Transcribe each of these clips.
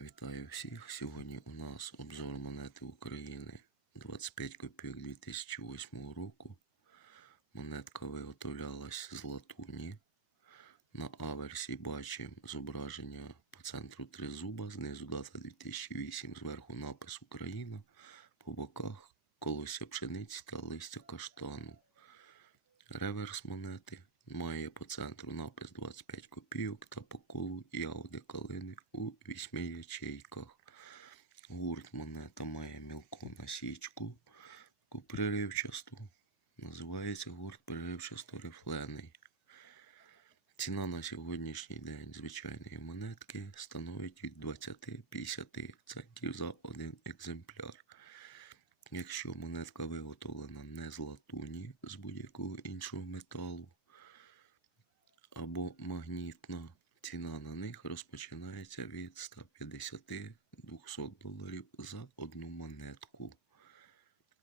Вітаю всіх! Сьогодні у нас обзор монети України 25 копійок 2008 року. Монетка виготовлялась з латуні. На аверсі бачимо зображення по центру тризуба, знизу дата 2008, зверху напис Україна, по боках колося пшениці та листя каштану. Реверс монети має по центру напис 25 копійок та по колу ягоди калини у 8 ячейках. Гурт монета має мілку насічку, таку приривчасту. Називається гурт приривчасто рифлений. Ціна на сьогоднішній день звичайної монетки становить від 20-50 центів за один екземпляр. Якщо монетка виготовлена не з латуні, з будь-якого іншого металу або магнітна, ціна на них розпочинається від 150-200 доларів за одну монетку.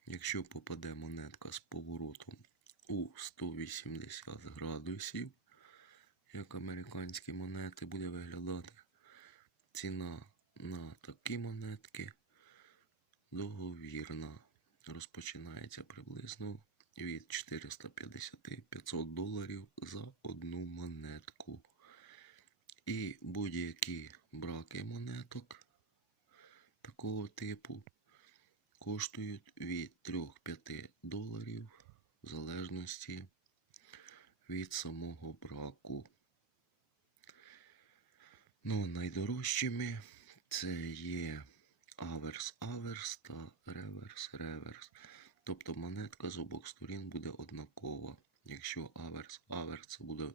Якщо попаде монетка з поворотом у 180 градусів, як американські монети буде виглядати, ціна на такі монетки договірна. Розпочинається приблизно від 450-500 доларів за одну монетку. І будь-які браки монеток такого типу коштують від 3-5 доларів в залежності від самого браку. Ну, найдорожчими це є аверс аверс та реверс реверс. Тобто монетка з обох сторін буде однакова. Якщо аверс аверс, це буде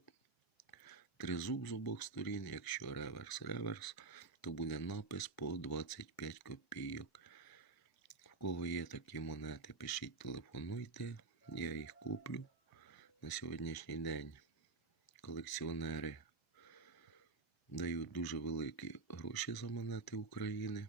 тризуб з обох сторін, якщо реверс реверс, то буде напис по 25 копійок. В кого є такі монети, пишіть, телефонуйте, я їх куплю. На сьогоднішній день колекціонери дають дуже великі гроші за монети України.